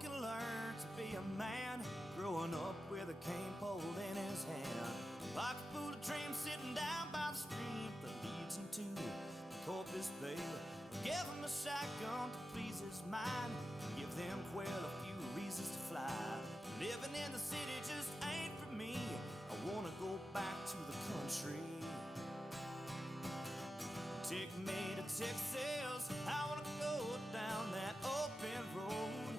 can learn to be a man, growing up with a cane pole in his hand. Pocket full of dreams sitting down by the stream that leads him to the Corpus Bay. Give him a shotgun to please his mind, give them quail a few reasons to fly. Living in the city just ain't for me, I wanna go back to the country. Take me to Texas, I wanna go down that open road.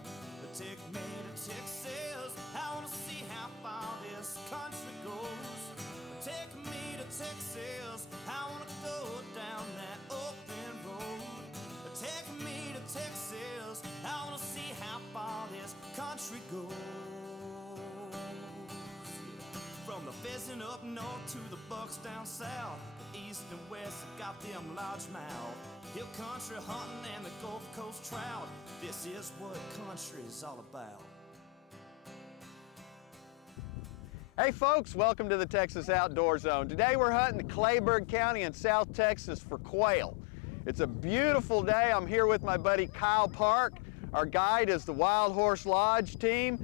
Take me to Texas, I wanna see how far this country goes. Take me to Texas, I wanna go down that open road. Take me to Texas, I wanna see how far this country goes. From the pheasant up north to the bucks down south, the east and west have got them largemouth. Hill country hunting and the Gulf Coast trout, this is what country's all about. Hey folks, welcome to the Texas Outdoor Zone. Today we're hunting Clayburgh County in South Texas for quail. It's a beautiful day. I'm here with my buddy Kyle Park. Our guide is the Wild Horse Lodge team.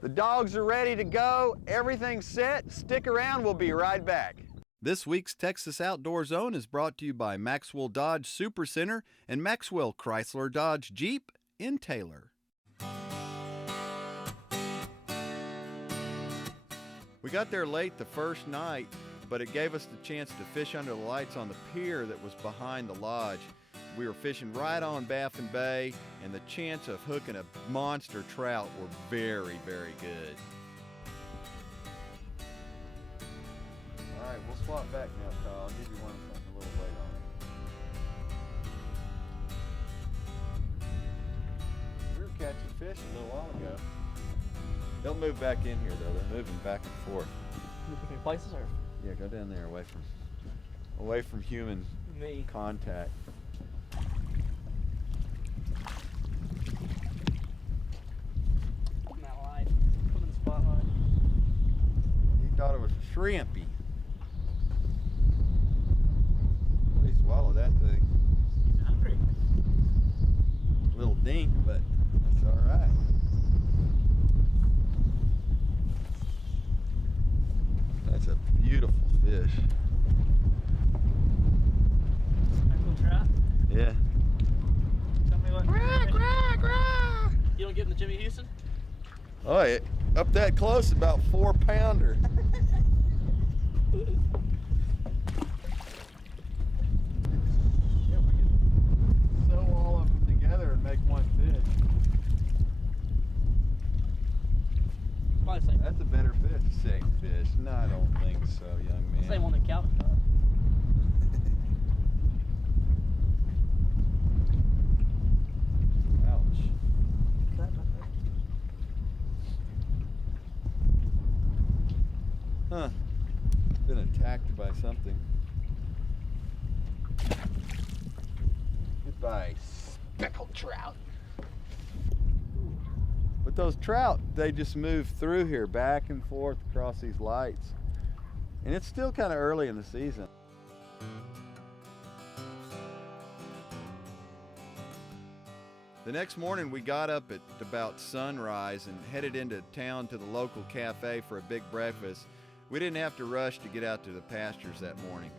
The dogs are ready to go. Everything's set. Stick around, we'll be right back. This week's Texas Outdoor Zone is brought to you by Maxwell Dodge Super Center and Maxwell Chrysler Dodge Jeep in Taylor. We got there late the first night, but it gave us the chance to fish under the lights on the pier that was behind the lodge. We were fishing right on Baffin Bay, and the chance of hooking a monster trout were very, very good. All right, we'll swap back now, Kyle. I'll give you one with a little weight on it. We were catching fish a little while ago. They'll move back in here though. They're moving back and forth. Different places, or? Yeah, go down there away from human contact. Come out light. Come in the spotlight. He thought it was a shrimpy. He swallowed that thing. He's hungry. Little dink, but that's all right. That's a beautiful fish. Speckled trout? Yeah. Tell me what. You don't give him the Jimmy Houston? Oh, yeah. Up that close, about 4-pounder. Yeah, we can sew all of them together and make one fish. Probably the same. That's a better fish. Same fish. No, I don't think so, young man. Same one that Calvin caught. Ouch. Huh. Been attacked by something. Goodbye, speckled trout. But those trout, they just move through here back and forth across these lights. And it's still kind of early in the season. The next morning we got up at about sunrise and headed into town to the local cafe for a big breakfast. We didn't have to rush to get out to the pastures that morning.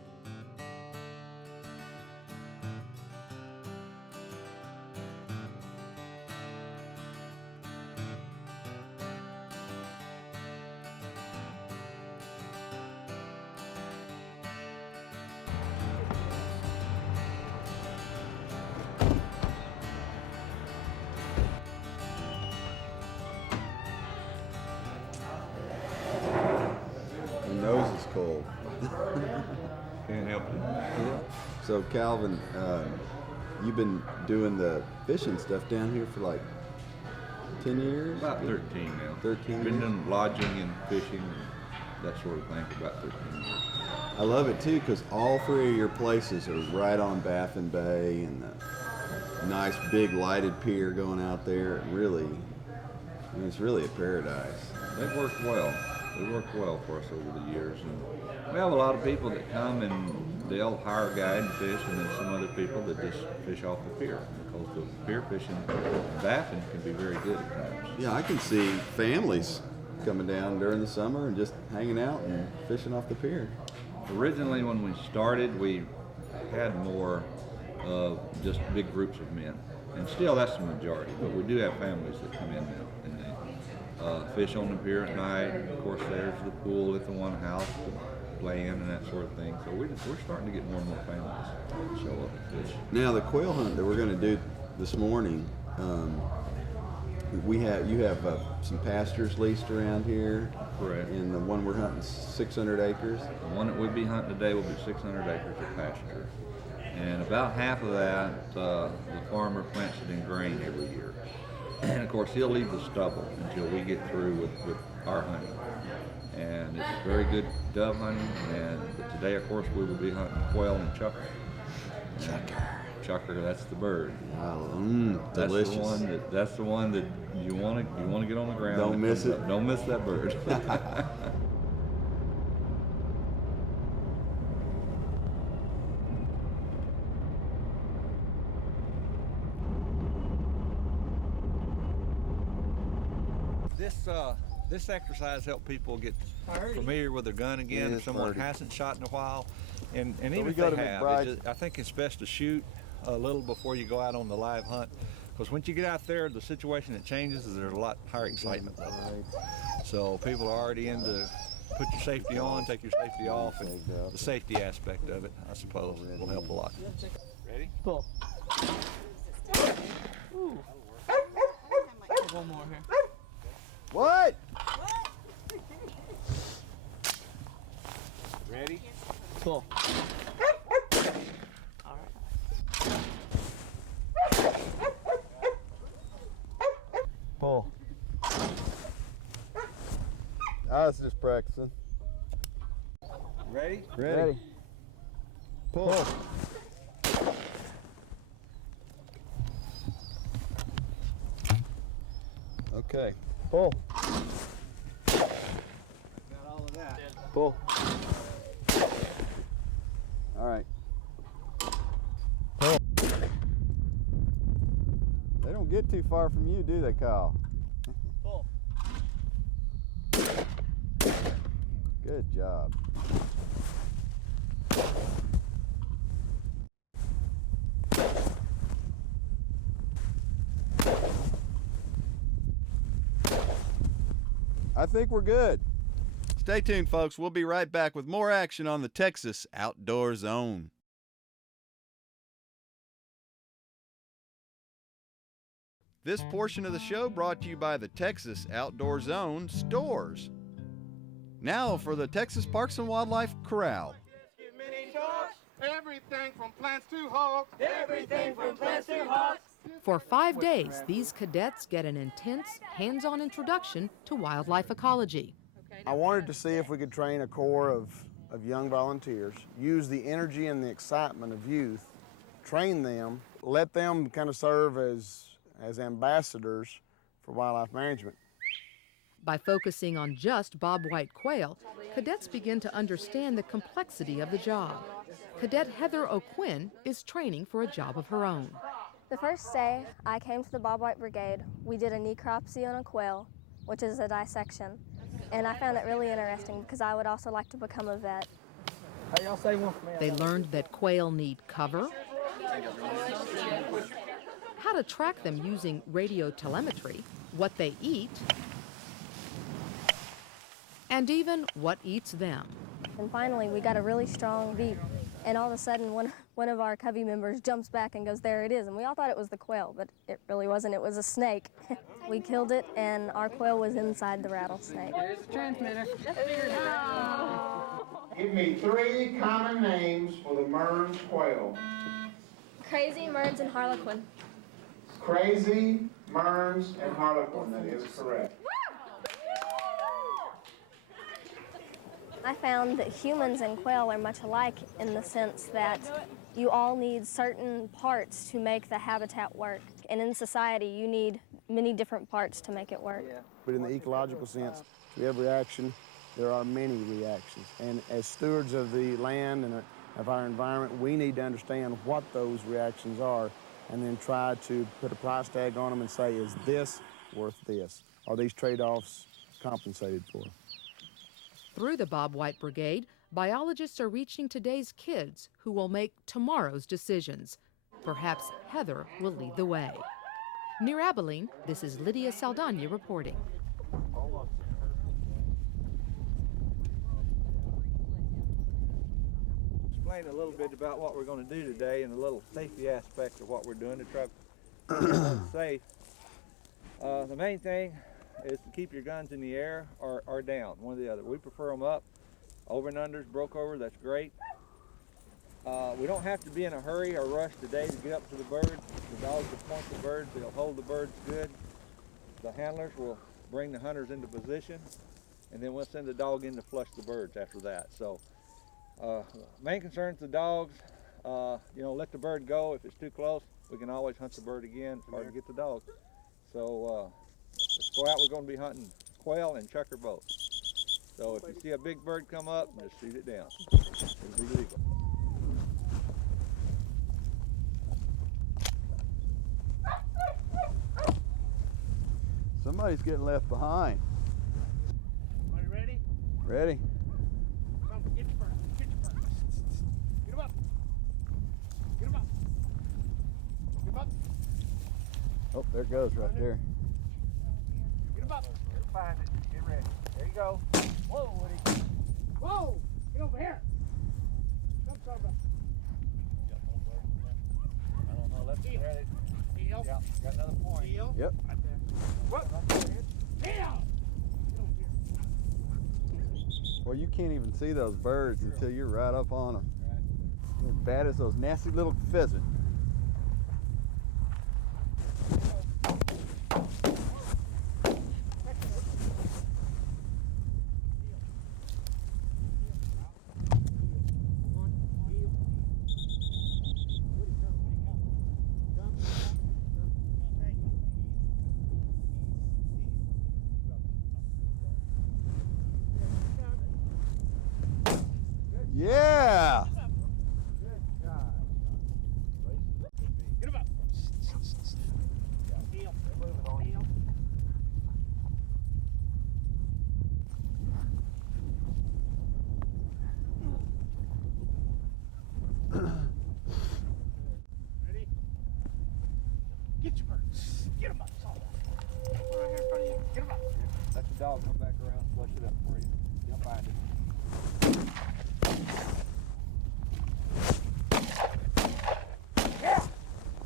My nose is cold. Can't help it. So Calvin, you've been doing the fishing stuff down here for like 10 years? About 13 now. 13 Been years? doing lodging and fishing and that sort of thing for about 13 years. I love it too because all three of your places are right on Baffin Bay and the nice big lighted pier going out there. It really, I mean, it's really a paradise. They've worked well. They worked well for us over the years. And we have a lot of people that come and they'll hire a guide and fish, and then some other people that just fish off the pier, because the pier fishing and baffing can be very good at times. Yeah, I can see families coming down during the summer and just hanging out and fishing off the pier. Originally, when we started, we had more just big groups of men, and still that's the majority, but we do have families that come in now, and they fish on the pier at night. Of course, there's the pool at the one house to play in and that sort of thing, so we're starting to get more and more families to show up and fish. Now, the quail hunt that we're going to do this morning, you have some pastures leased around here. Correct. And the one we're hunting 600 acres. The one that we'll be hunting today will be 600 acres of pasture. And about half of that, the farmer plants it in grain every year. And of course, he'll leave the stubble until we get through with our hunting. And it's very good dove hunting. But today, of course, we will be hunting quail and chucker. Chucker, that's the bird. Delicious. That's the one that you want to get on the ground. Don't miss it. Don't miss that bird. This exercise helps people get familiar with their gun again if someone hasn't shot in a while. And even if they have, I think it's best to shoot a little before you go out on the live hunt. Because once you get out there, the situation that changes is there's a lot higher excitement level. So people are already into put your safety on, take your safety off, and the safety aspect of it, I suppose, will help a lot. Ready? Pull. Ooh. One more here. What? Ready? Pull. Pull. I was just practicing. Ready? Ready. Pull. Okay. Pull. Got all of that. Pull. All right. Pull. They don't get too far from you, do they, Kyle? Pull. Good job. I think we're good. Stay tuned, folks. We'll be right back with more action on the Texas Outdoor Zone. This portion of the show brought to you by the Texas Outdoor Zone stores. Now for the Texas Parks and Wildlife Corral. Everything from plants to hogs. Everything from plants to hogs. For 5 days, these cadets get an intense, hands-on introduction to wildlife ecology. I wanted to see if we could train a corps of young volunteers, use the energy and the excitement of youth, train them, let them kind of serve as ambassadors for wildlife management. By focusing on just bobwhite quail, cadets begin to understand the complexity of the job. Cadet Heather O'Quinn is training for a job of her own. The first day I came to the Bobwhite Brigade, we did a necropsy on a quail, which is a dissection, and I found it really interesting because I would also like to become a vet. Hey, y'all say one for me. They learned that quail need cover, how to track them using radio telemetry, what they eat, and even what eats them. And finally, we got a really strong beep, and all of a sudden, one of our Covey members jumps back and goes, "There it is." And we all thought it was the quail, but it really wasn't. It was a snake. We killed it, and our quail was inside the rattlesnake. Here's the transmitter. Give me 3 common names for the Mearns quail. Crazy, Mearns, and Harlequin. Crazy, Mearns, and Harlequin. That is correct. I found that humans and quail are much alike in the sense that you all need certain parts to make the habitat work. And in society, you need many different parts to make it work. But in the ecological sense, to every action, there are many reactions. And as stewards of the land and of our environment. We need to understand what those reactions are and then try to put a price tag on them and say, is this worth this? Are these trade-offs compensated for? Through the Bob White Brigade, biologists are reaching today's kids who will make tomorrow's decisions. Perhaps Heather will lead the way. Near Abilene, this is Lydia Saldana reporting. Explain a little bit about what we're going to do today and a little safety aspect of what we're doing to try to keep it safe. The main thing is to keep your guns in the air or down, one or the other. We prefer them up. Over and unders, broke over, that's great. We don't have to be in a hurry or rush today to get up to the birds. The dogs will point the birds, they'll hold the birds good. The handlers will bring the hunters into position, and then we'll send the dog in to flush the birds after that. So, main concern is the dogs. You know, let the bird go. If it's too close, we can always hunt the bird again or get the dog. So, let's go out. We're going to be hunting quail and chucker both. So if you see a big bird come up, just shoot it down. It'll be legal. Somebody's getting left behind. Are you ready? Ready? Come, get your bird. Get your bird. Get him up. Get him up. Get him up. Oh, there it goes right there. Get him up. Find it. Get ready. There you go. Whoa, Woody. Whoa! Get over here. Come, Sarva. I don't know, let's see. Heel. Yeah, got another point. Heel. Yep. Right there. Whoop. Heel. Well, you can't even see those birds until you're right up on them. Right. As bad as those nasty little pheasants. Yeah! Get him up. Heel. Heel. Ready? Get your bird. Get him up. Right here in front of you. Get him up. Let the dog come back around and flush it up for you. You'll find it. Yeah!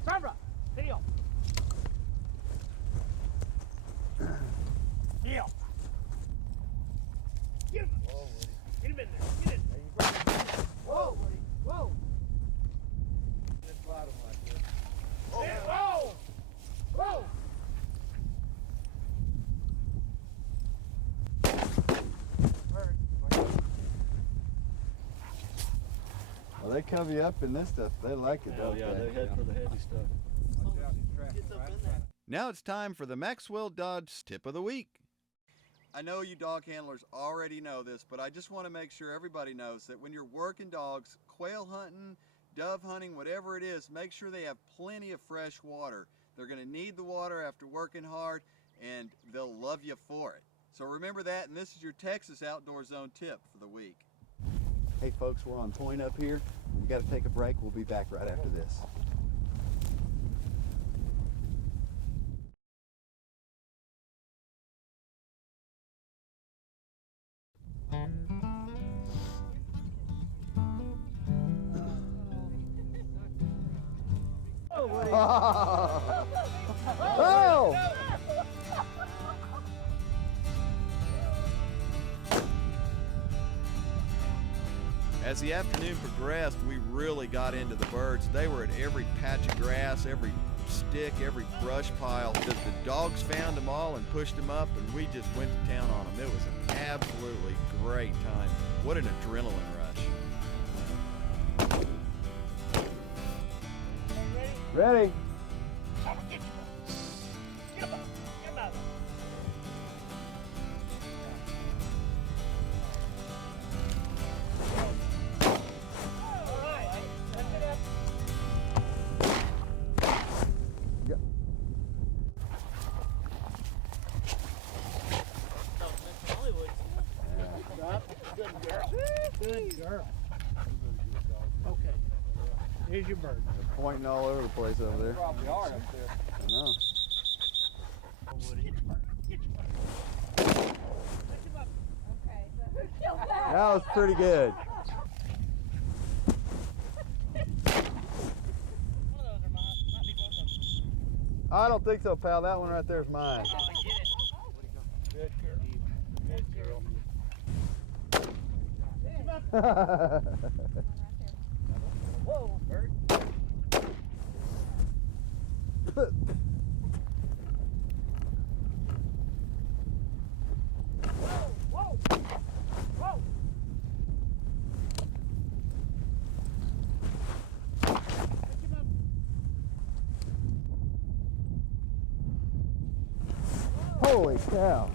Sarva! Heel! Heel! Get him! Whoa, Woody. Get him in there. Get in. There you go. Whoa, Woody. Whoa! This bottom like this. Oh. Yeah. Whoa! Whoa! Bird. Well, they cover you up in this stuff. They like it, don't Yeah, they? they head for the heavy stuff. Watch out, he's tracking right in front. Now it's time for the Maxwell Dodge Tip of the Week. I know you dog handlers already know this, but I just want to make sure everybody knows that when you're working dogs, quail hunting, dove hunting, whatever it is, make sure they have plenty of fresh water. They're going to need the water after working hard, and they'll love you for it. So remember that, and this is your Texas Outdoor Zone tip for the week. Hey folks, we're on point up here. We got to take a break. We'll be back right after this. Oh! As the afternoon progressed, we really got into the birds. They were at every patch of grass, every stick, every brush pile. The dogs found them all and pushed them up, and we just went to town on them. It was an absolutely great time. What an adrenaline rush. Ready? Here's your bird. They're pointing all over the place over there. They probably are up there. I know. That was pretty good. I don't think so, pal. That one right there is mine. Good girl. Good girl. Whoa, bird. Whoa, whoa, whoa. Holy cow.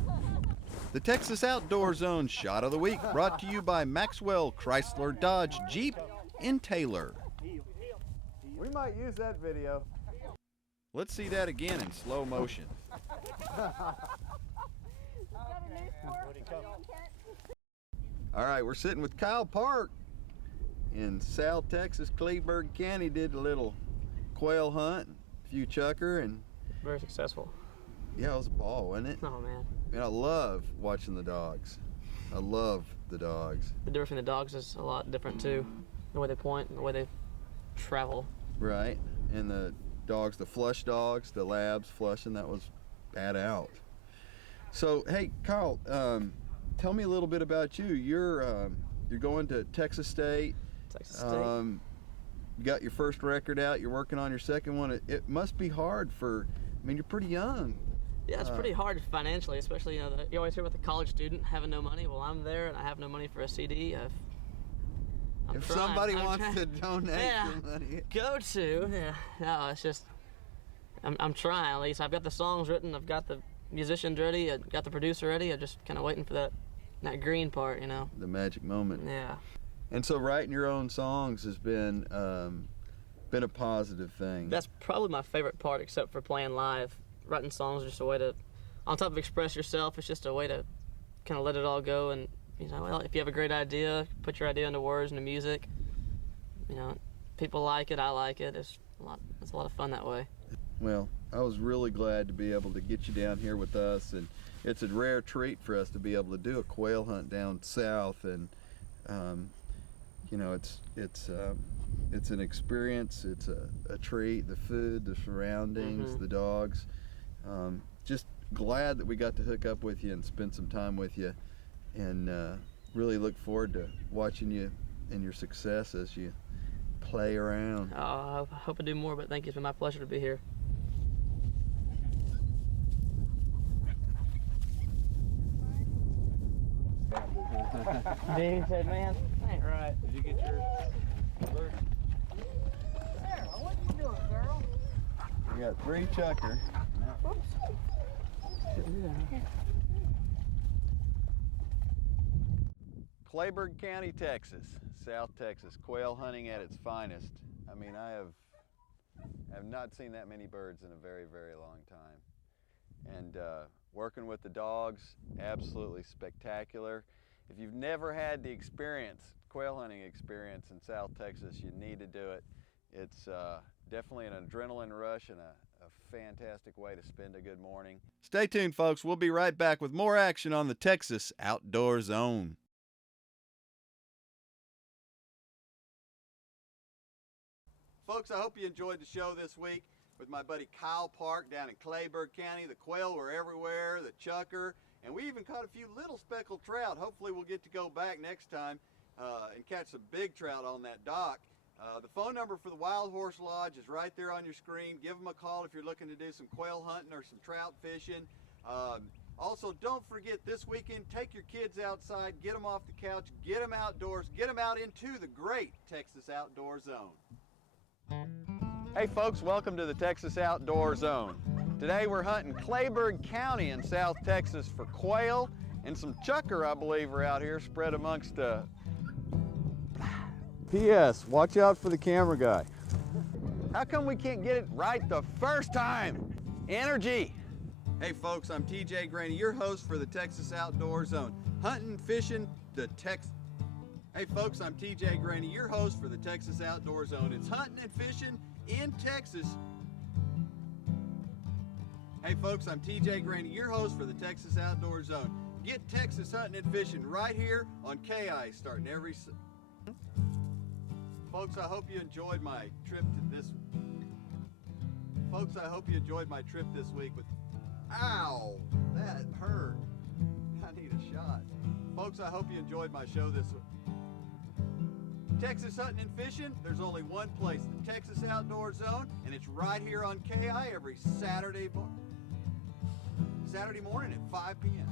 The Texas Outdoor Zone Shot of the Week brought to you by Maxwell Chrysler Dodge Jeep in Taylor. We might use that video. Let's see that again in slow motion. All right, we're sitting with Kyle Park in South Texas, Kleberg County. Did a little quail hunt, a few chucker, and very successful. Yeah, it was a ball, wasn't it? Oh man. And I love watching the dogs. I love the dogs. The difference between the dogs is a lot different too. The way they point and the way they travel. Right, and the dogs, the flush dogs, the labs flushing, that was bad out. So, hey, Kyle, tell me a little bit about you. You're going to Texas State. Texas State. You got your first record out. You're working on your second one. It must be hard for. I mean, you're pretty young. Yeah, it's pretty hard financially, especially you always hear about the college student having no money. Well, I'm there and I have no money for a CD. If somebody wants to donate some money, go to. Yeah, no, it's just I'm trying. At least I've got the songs written. I've got the musicians ready. I've got the producer ready. I'm just kind of waiting for that green part, The magic moment. Yeah. And so writing your own songs has been a positive thing. That's probably my favorite part, except for playing live. Writing songs is just a way to, on top of express yourself, it's just a way to kind of let it all go. And well, if you have a great idea, put your idea into words and music. People like it, I like it. It's a lot of fun that way. Well, I was really glad to be able to get you down here with us, and it's a rare treat for us to be able to do a quail hunt down south. And it's an experience. It's a treat. The food, the surroundings, the dogs. Just glad that we got to hook up with you and spend some time with you, and really look forward to watching you and your success as you play around. I hope I do more, but thank you. It's been my pleasure to be here. Dude said, man, that ain't right. Did you get your bird? Sarah, what are you doing, girl? We got 3 chucker. Kleberg County, Texas, South Texas, quail hunting at its finest. I mean, I have not seen that many birds in a very, very long time. And working with the dogs, absolutely spectacular. If you've never had the experience, quail hunting experience in South Texas, you need to do it. It's definitely an adrenaline rush and a fantastic way to spend a good morning. Stay tuned, folks. We'll be right back with more action on the Texas Outdoor Zone. Folks, I hope you enjoyed the show this week with my buddy Kyle Park down in Kleberg County. The quail were everywhere, the chucker, and we even caught a few little speckled trout. Hopefully we'll get to go back next time and catch some big trout on that dock. The phone number for the Wild Horse Lodge is right there on your screen. Give them a call if you're looking to do some quail hunting or some trout fishing. Also, don't forget this weekend, take your kids outside, get them off the couch, get them outdoors, get them out into the great Texas Outdoor Zone. Hey folks, welcome to the Texas Outdoor Zone. Today we're hunting Kleberg County in South Texas for quail, and some chucker, I believe, are out here spread amongst P.S. Watch out for the camera guy. How come we can't get it right the first time? Energy! Hey folks, I'm TJ Greaney, your host for the Texas Outdoor Zone. Hunting, fishing, the Texas... Hey folks, I'm TJ Greaney, your host for the Texas Outdoor Zone. It's hunting and fishing in Texas. Hey folks, I'm TJ Greaney, your host for the Texas Outdoor Zone. Get Texas hunting and fishing right here on KI, starting every... Folks, I hope you enjoyed my trip to this... Folks, I hope you enjoyed my trip this week with... Ow! That hurt. I need a shot. Folks, I hope you enjoyed my show this week. Texas hunting and fishing, there's only one place, the Texas Outdoor Zone, and it's right here on KI every Saturday morning at 5 p.m.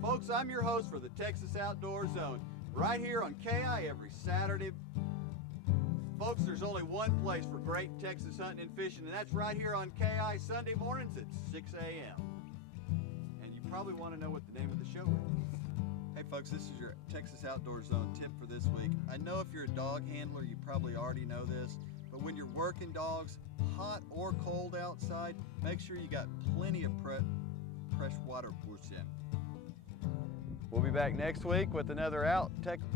Folks, I'm your host for the Texas Outdoor Zone, right here on KI every Saturday. Folks, there's only one place for great Texas hunting and fishing, and that's right here on KI Sunday mornings at 6 a.m. And you probably want to know what the name of the show is. Hey folks, this is your Texas Outdoor Zone tip for this week. I know if you're a dog handler, you probably already know this, but when you're working dogs, hot or cold outside, make sure you got plenty of fresh water pushed in. We'll be back next week with another Texas.